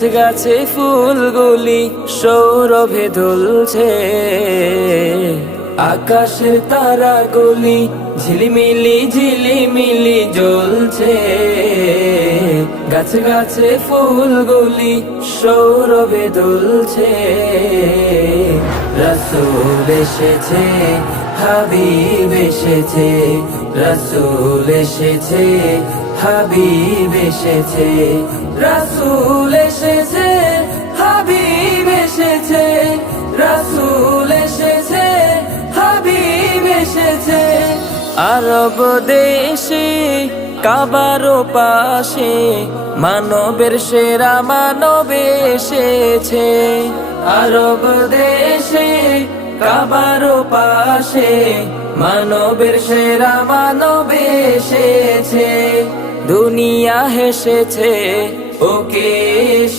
গাছে ফুলগুলি সৌরভে দুলছে, আকাশের তারাগুলি ঝিলিমিলি ঝিলিমিলি জ্বলছে। গাছে গাছে ফুলগুলি সৌরভে দুলছে, রাসূল এসেছে, হাবিব এসেছে, রাসূল এসেছে, হাবিব এসেছে, রাসূল এসেছে, হাবিব এসেছে, রাসূল এসেছে, হাবিব এসেছে। আরব দেশে কাবার পাশে মানবের সেরা মানব এসেছে। আরব দেশে কাবার পাশে মানবের সেরা মানব এসেছে। দুনিয়া হেসেছে, ওকে এসে